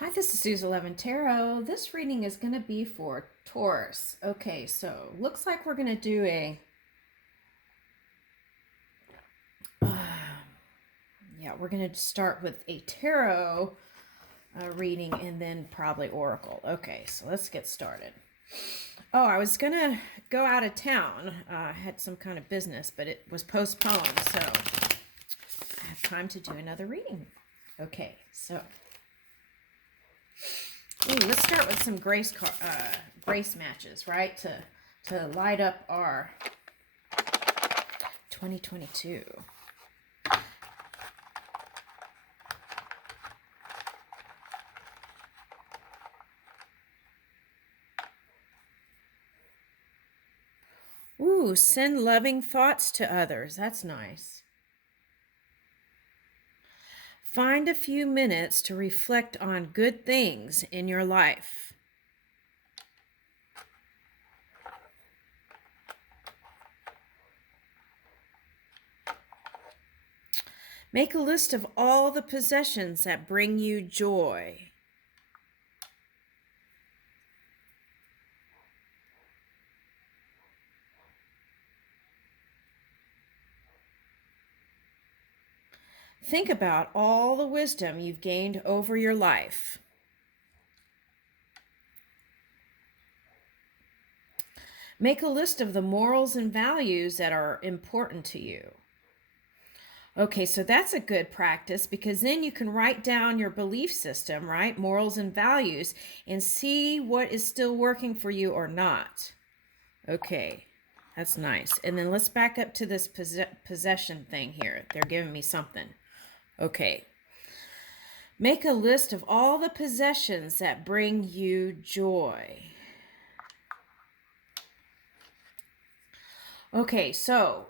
Hi, this is Suze 11 Tarot. This reading is going to be for Taurus. Okay, so looks like we're going to do we're going to start with a tarot reading and then probably oracle. Okay, so let's get started. Oh, I was going to go out of town. I had some kind of business, but it was postponed, so I have time to do another reading. Okay, so let's start with some grace matches, right? To light up our 2022. Ooh, send loving thoughts to others. That's nice. Find a few minutes to reflect on good things in your life. Make a list of all the possessions that bring you joy. Think about all the wisdom you've gained over your life. Make a list of the morals and values that are important to you. Okay, so that's a good practice because then you can write down your belief system, right? Morals and values, and see what is still working for you or not. Okay, that's nice. And then let's back up to this possession thing here. They're giving me something. Okay. Make a list of all the possessions that bring you joy. Okay, so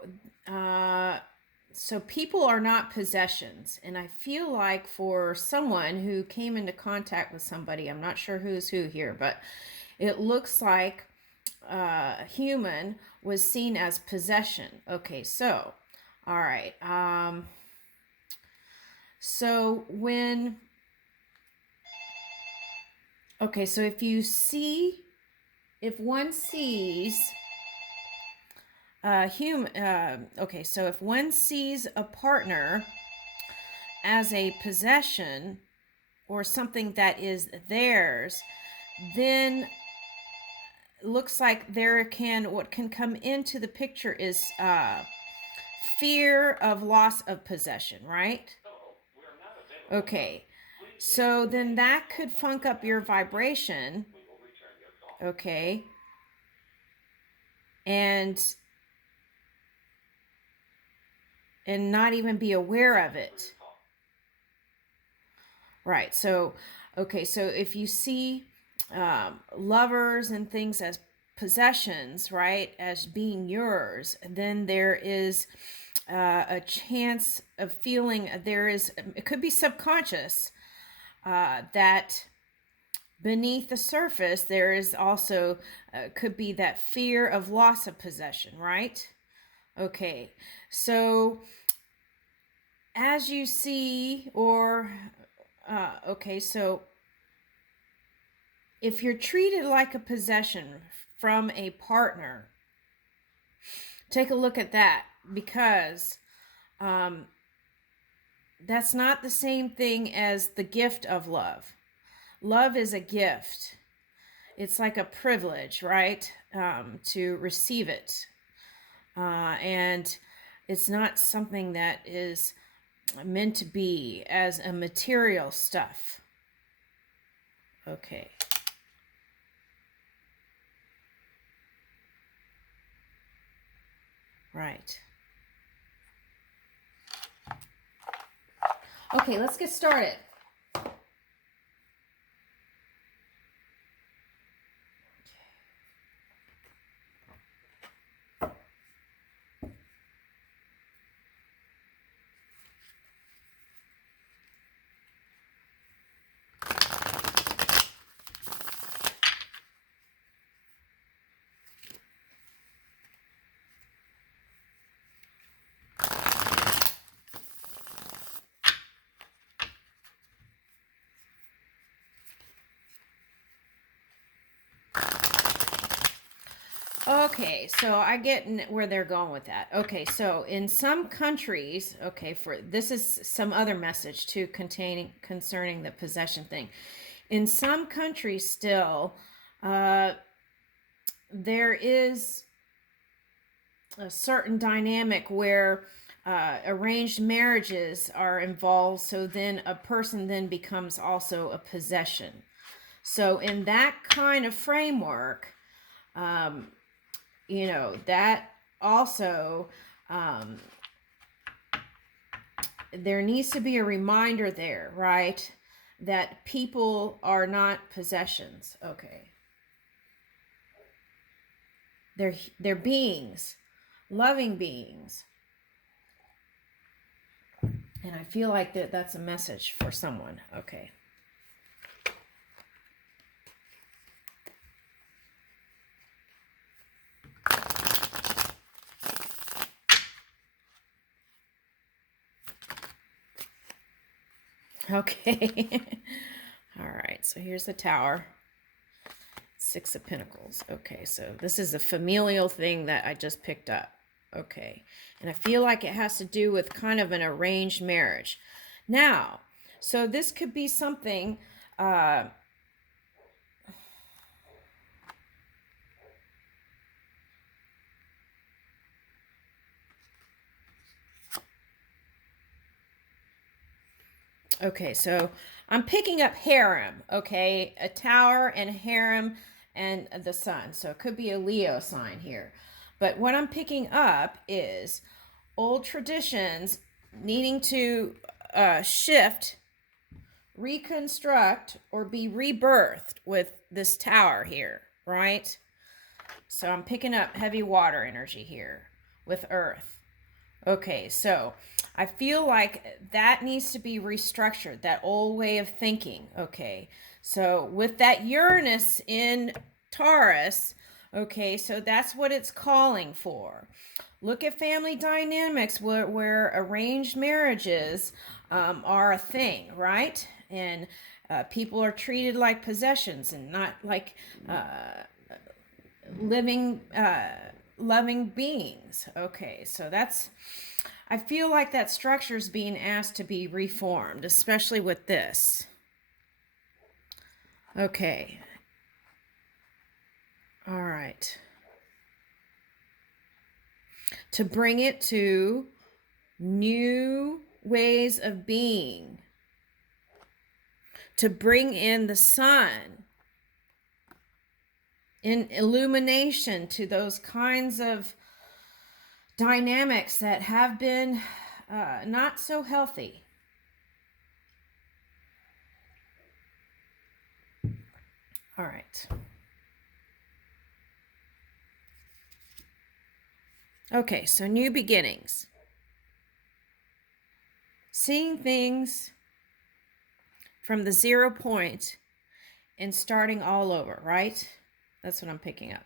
people are not possessions, and I feel like for someone who came into contact with somebody, I'm not sure who's who here, but it looks like a human was seen as possession. Okay, so all right. So if one sees so if one sees a partner as a possession or something that is theirs, then looks like what can come into the picture is fear of loss of possession, right? Okay, so then that could funk up your vibration, okay, and not even be aware of it. Right. So, okay. So if you see lovers and things as possessions, right, as being yours, then there is a chance of feeling it could be subconscious that beneath the surface there is also could be that fear of loss of possession, right? Okay. So as you see, so if you're treated like a possession from a partner, take a look at that, because that's not the same thing as the gift of love. Love is a gift. It's like a privilege, right? To receive it. And it's not something that is meant to be as a material stuff. Okay. Right. Okay, let's get started. Okay, so I get where they're going with that. Okay, so in some countries, okay, for this is some other message too concerning the possession thing. In some countries still, there is a certain dynamic where arranged marriages are involved, so then a person then becomes also a possession. So in that kind of framework, that also, there needs to be a reminder there, right? That people are not possessions. Okay. They're beings, loving beings. And I feel like that's a message for someone. Okay. Okay. All right. So here's the Tower. Six of Pentacles. Okay. So this is a familial thing that I just picked up. Okay. And I feel like it has to do with kind of an arranged marriage. Now, so this could be something, okay, so I'm picking up harem, okay? A tower and a harem and the sun. So it could be a Leo sign here. But what I'm picking up is old traditions needing to shift, reconstruct, or be rebirthed with this tower here, right? So I'm picking up heavy water energy here with earth. Okay, so I feel like that needs to be restructured, that old way of thinking. Okay, so with that Uranus in Taurus, okay, so that's what it's calling for. Look at family dynamics where arranged marriages are a thing, right? And people are treated like possessions and not like living loving beings. Okay, so I feel like that structure is being asked to be reformed, especially with this. Okay. All right. To bring it to new ways of being. To bring in the sun in illumination to those kinds of dynamics that have been not so healthy. All right. Okay, so new beginnings. Seeing things from the 0 point and starting all over, right? That's what I'm picking up.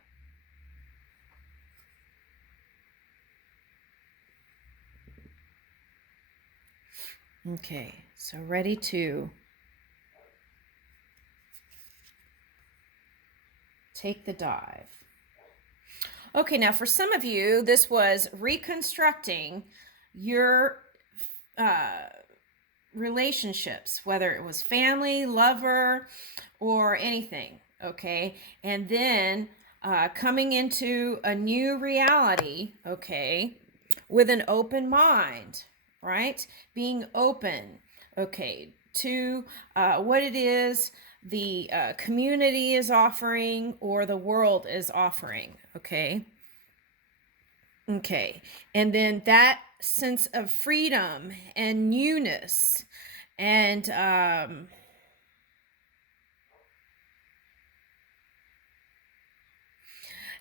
Okay, so ready to take the dive. Okay, now for some of you, this was reconstructing your relationships, whether it was family, lover, or anything, okay? And then coming into a new reality, okay, with an open mind, right? Being open, okay, to what it is the community is offering or the world is offering, okay? Okay, and then that sense of freedom and newness and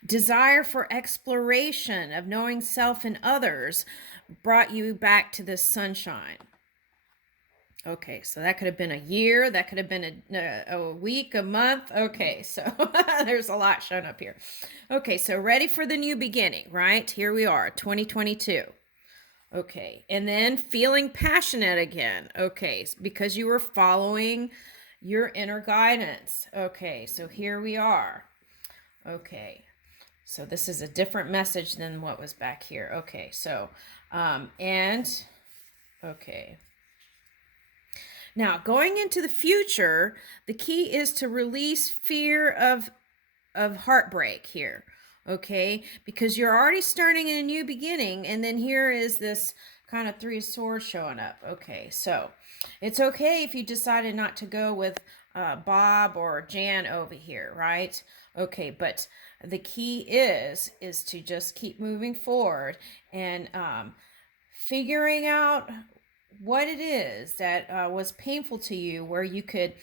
desire for exploration of knowing self and others brought you back to this sunshine. Okay, so that could have been a year, that could have been a week, a month. Okay, so there's a lot shown up here. Okay, so ready for the new beginning, right? Here we are, 2022. Okay, and then feeling passionate again. Okay, because you were following your inner guidance. Okay, so here we are. Okay, So this is a different message than what was back here. Okay, so, okay. Now, going into the future, the key is to release fear of heartbreak here, okay? Because you're already starting in a new beginning, and then here is this kind of Three of Swords showing up. Okay, so it's okay if you decided not to go with Bob or Jan over here, right? Okay, but the key is to just keep moving forward and figuring out what it is that was painful to you, where you could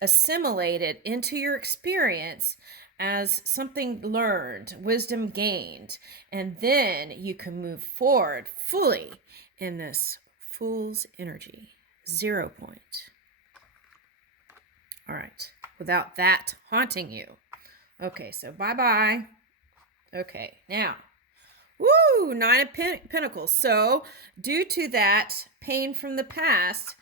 assimilate it into your experience as something learned, wisdom gained, and then you can move forward fully in this Fool's energy, 0 point. All right, without that haunting you. Okay, so bye-bye. Okay, now, woo, 9 of Pentacles. So, due to that pain from the past,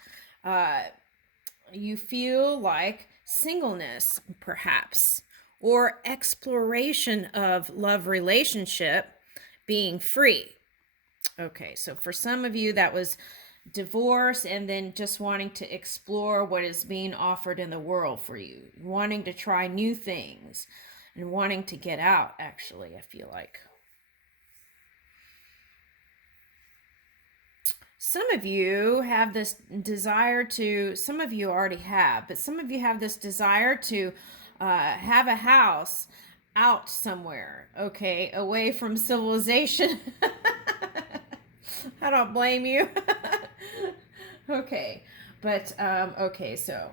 you feel like singleness, perhaps, or exploration of love relationship, being free. Okay, so for some of you, that was divorce and then just wanting to explore what is being offered in the world for you, wanting to try new things and wanting to get out, actually, I feel like. Some of you have this desire to, some of you already have, but some of you have this desire to have a house out somewhere, okay, away from civilization. I don't blame you. Okay, but, okay, so,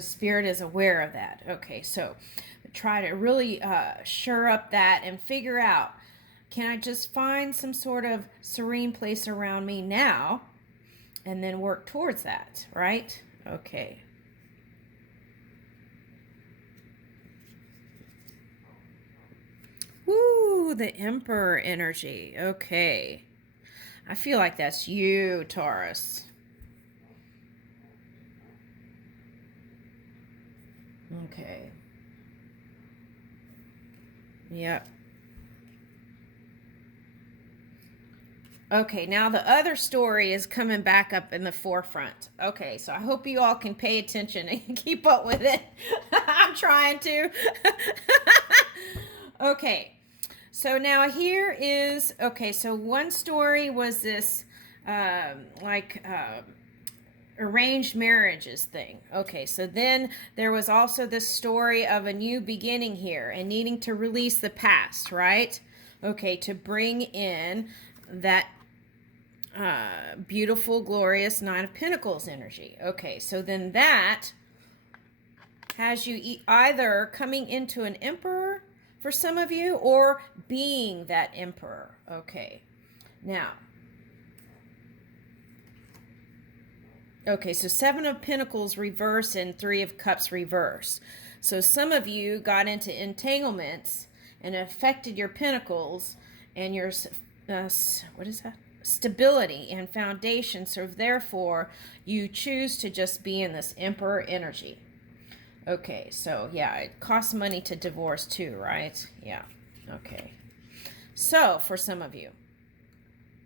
Spirit is aware of that. Okay, so try to really shore up that and figure out, can I just find some sort of serene place around me now and then work towards that, right? Okay. Woo, the Emperor energy. Okay. I feel like that's you, Taurus. Okay. Yep. Okay, now the other story is coming back up in the forefront. Okay, so I hope you all can pay attention and keep up with it. I'm trying to. Okay, so now here is, okay, so one story was this arranged marriages thing. Okay, so then there was also this story of a new beginning here and needing to release the past, right? Okay, to bring in that beautiful, glorious 9 of Pentacles energy. Okay, so then that has you either coming into an emperor for some of you or being that emperor. Okay, now, okay, so 7 of Pentacles reverse and 3 of Cups reverse. So some of you got into entanglements and affected your pentacles and your, what is that? Stability and foundation. So therefore, you choose to just be in this Emperor energy. Okay, so yeah, it costs money to divorce too, right? Yeah, okay. So for some of you,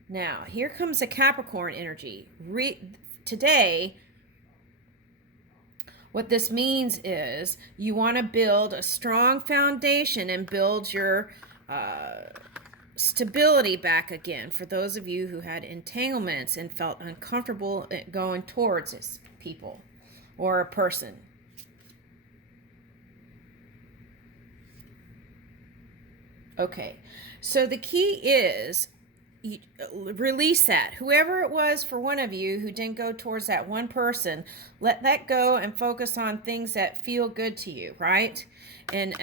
now here comes a Capricorn energy. Today, what this means is you want to build a strong foundation and build your stability back again for those of you who had entanglements and felt uncomfortable going towards this people or a person. Okay, so the key is release that. Whoever it was for one of you who didn't go towards that one person, let that go and focus on things that feel good to you, right? And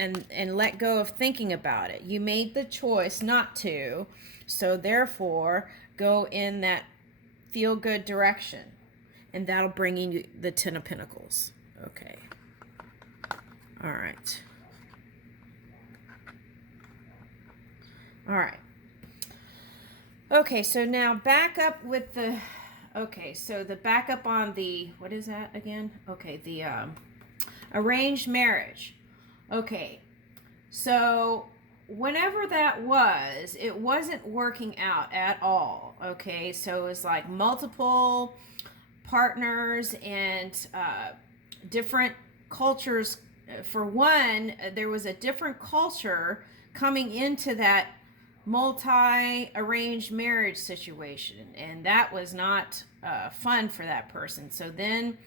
let go of thinking about it. You made the choice not to, so therefore go in that feel good direction, and that'll bring you the 10 of Pentacles. Okay. All right. All right. Okay, so now back up with the Okay, so the backup on the, what is that again? Okay, the arranged marriage. Okay, so whenever that was, it wasn't working out at all. Okay, so it was like multiple partners and different cultures. For one, there was a different culture coming into that multi arranged marriage situation, and that was not fun for that person. So then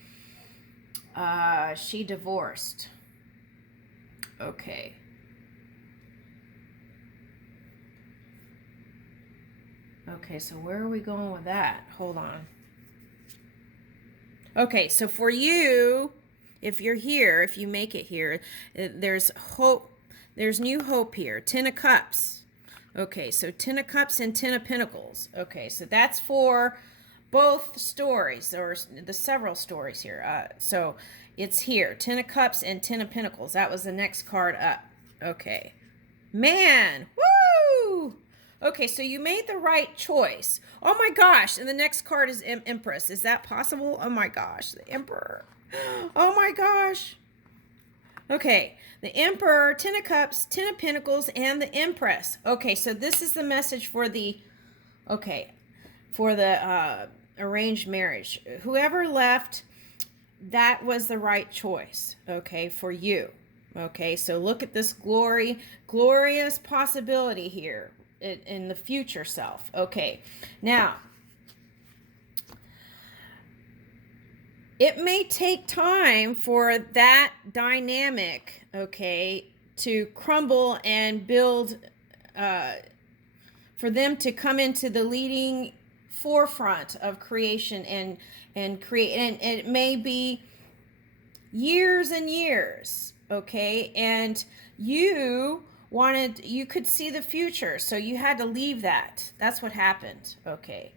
she divorced. Okay. Okay, so where are we going with that? Hold on. Okay, so for you, if you're here, if you make it here, there's hope. There's new hope here. Ten of Cups. Okay, so Ten of Cups and Ten of Pentacles. Okay, so that's for both stories, or the several stories here. So it's here. Ten of Cups and Ten of Pentacles. That was the next card up. Okay. Man, woo! Okay, so you made the right choice. Oh my gosh, and the next card is Empress. Is that possible? Oh my gosh, the Emperor. Oh my gosh. Okay, the Emperor, Ten of Cups, Ten of Pentacles, and the Empress. Okay, so this is the message for the, okay, for the arranged marriage. Whoever left, that was the right choice, okay, for you. Okay, so look at this glorious possibility here in the future self. Okay, now, it may take time for that dynamic, okay, to crumble and build, for them to come into the leading forefront of creation and create, and it may be years and years, okay, and you could see the future, so you had to leave that. That's what happened. Okay,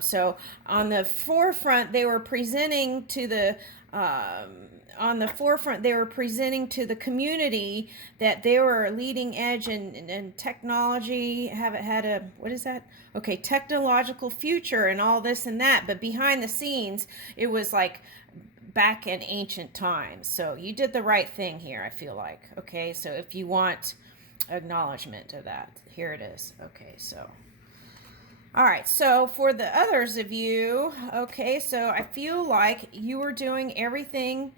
so on the forefront they were presenting to the community that they were leading edge in technology, have it had a, what is that, okay, technological future and all this and that, but behind the scenes it was like back in ancient times. So you did the right thing here, I feel like. Okay, so if you want acknowledgement of that, here it is. Okay, so all right, so for the others of you, okay, so I feel like you were doing everything.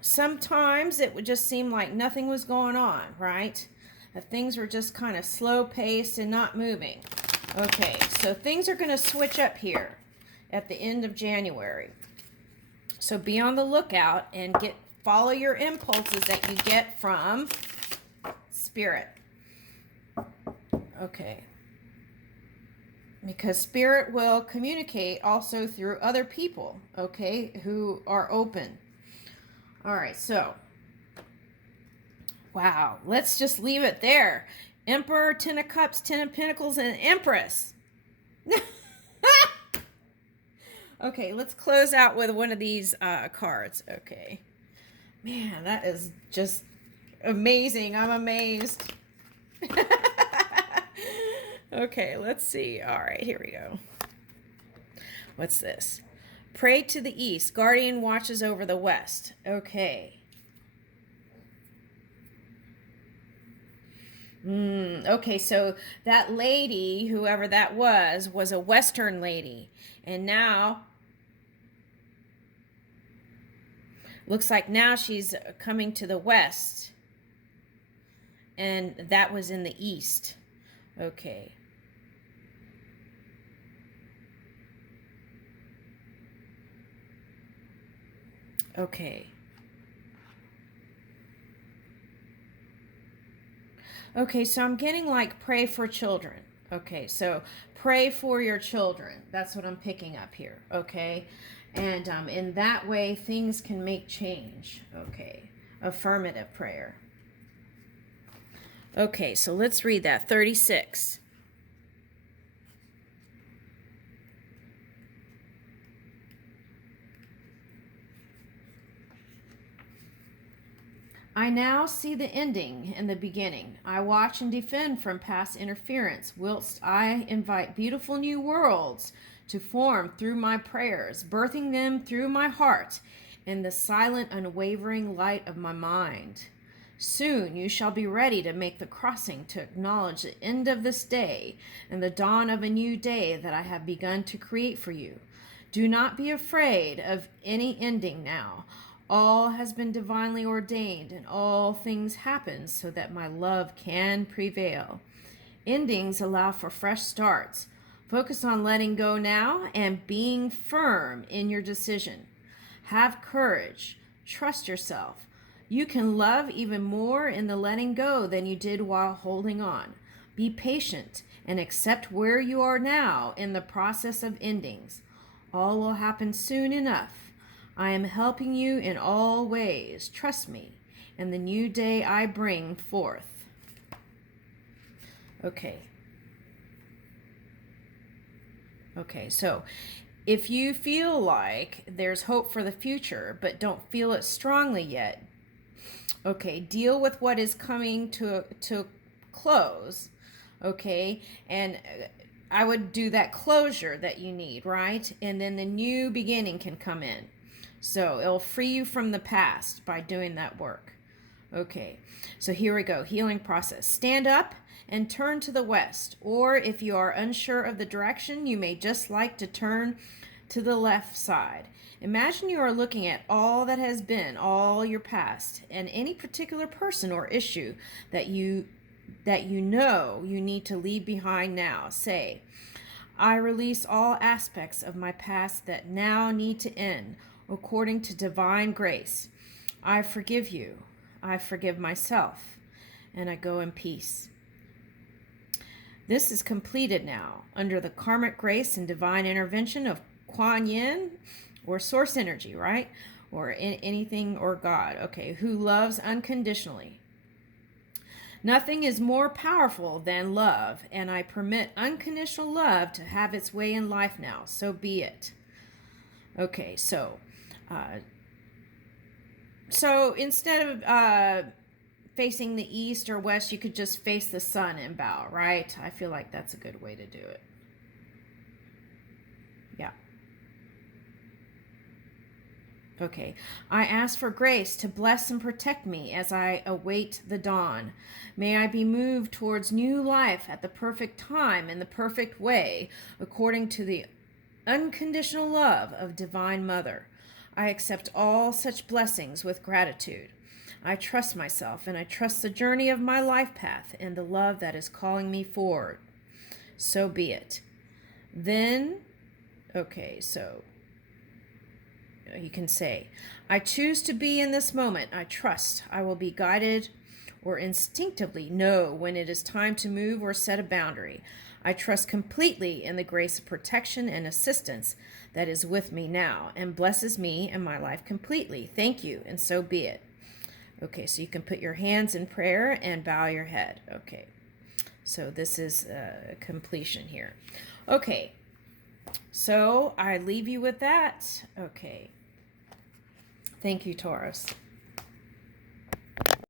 Sometimes it would just seem like nothing was going on, right? That things were just kind of slow paced and not moving. Okay, so things are going to switch up here at the end of January. So be on the lookout and follow your impulses that you get from Spirit. Okay. Because Spirit will communicate also through other people, okay, who are open. All right, so wow, let's just leave it there. Emperor, Ten of Cups, Ten of Pentacles, and Empress. Okay, let's close out with one of these cards. Okay. Man, that is just amazing. I'm amazed. Okay, let's see. All right, here we go. What's this? Pray to the east. Guardian watches over the west. Okay. Okay, so that lady, whoever that was a Western lady. And now, looks like now she's coming to the west. And that was in the east. Okay. Okay. Okay, so I'm getting like pray for children. Okay, so pray for your children. That's what I'm picking up here. Okay, and in that way things can make change. Okay, affirmative prayer. Okay, so let's read that. 36. I now see the ending and the beginning. I watch and defend from past interference, whilst I invite beautiful new worlds to form through my prayers, birthing them through my heart in the silent, unwavering light of my mind. Soon you shall be ready to make the crossing to acknowledge the end of this day and the dawn of a new day that I have begun to create for you. Do not be afraid of any ending now. All has been divinely ordained, and all things happen so that my love can prevail. Endings allow for fresh starts. Focus on letting go now and being firm in your decision. Have courage. Trust yourself. You can love even more in the letting go than you did while holding on. Be patient and accept where you are now in the process of endings. All will happen soon enough. I am helping you in all ways. Trust me, and the new day I bring forth. Okay, so if you feel like there's hope for the future, but don't feel it strongly yet, okay, deal with what is coming to close, okay, and I would do that closure that you need, right? And then the new beginning can come in. So it'll free you from the past by doing that work. Okay, so here we go. Healing process. Stand up and turn to the west. Or if you are unsure of the direction, you may just like to turn to the left side. Imagine you are looking at all that has been, all your past, and any particular person or issue that you know you need to leave behind now. Say, I release all aspects of my past that now need to end according to divine grace. I forgive you. I forgive myself. And I go in peace. This is completed now under the karmic grace and divine intervention of Kuan Yin, or source energy, right? Or anything, or God, okay, who loves unconditionally. Nothing is more powerful than love, and I permit unconditional love to have its way in life now. So be it. Okay, so instead of facing the east or west, you could just face the sun and bow, right? I feel like that's a good way to do it. Yeah. Okay. I ask for grace to bless and protect me as I await the dawn. May I be moved towards new life at the perfect time in the perfect way, according to the unconditional love of Divine Mother. I accept all such blessings with gratitude. I trust myself, and I trust the journey of my life path and the love that is calling me forward. So be it. Then, okay, so you can say, I choose to be in this moment. I trust I will be guided or instinctively know when it is time to move or set a boundary. I trust completely in the grace of protection and assistance that is with me now and blesses me and my life completely. Thank you, and so be it. Okay, so you can put your hands in prayer and bow your head. Okay, so this is completion here. Okay, so I leave you with that. Okay, thank you, Taurus.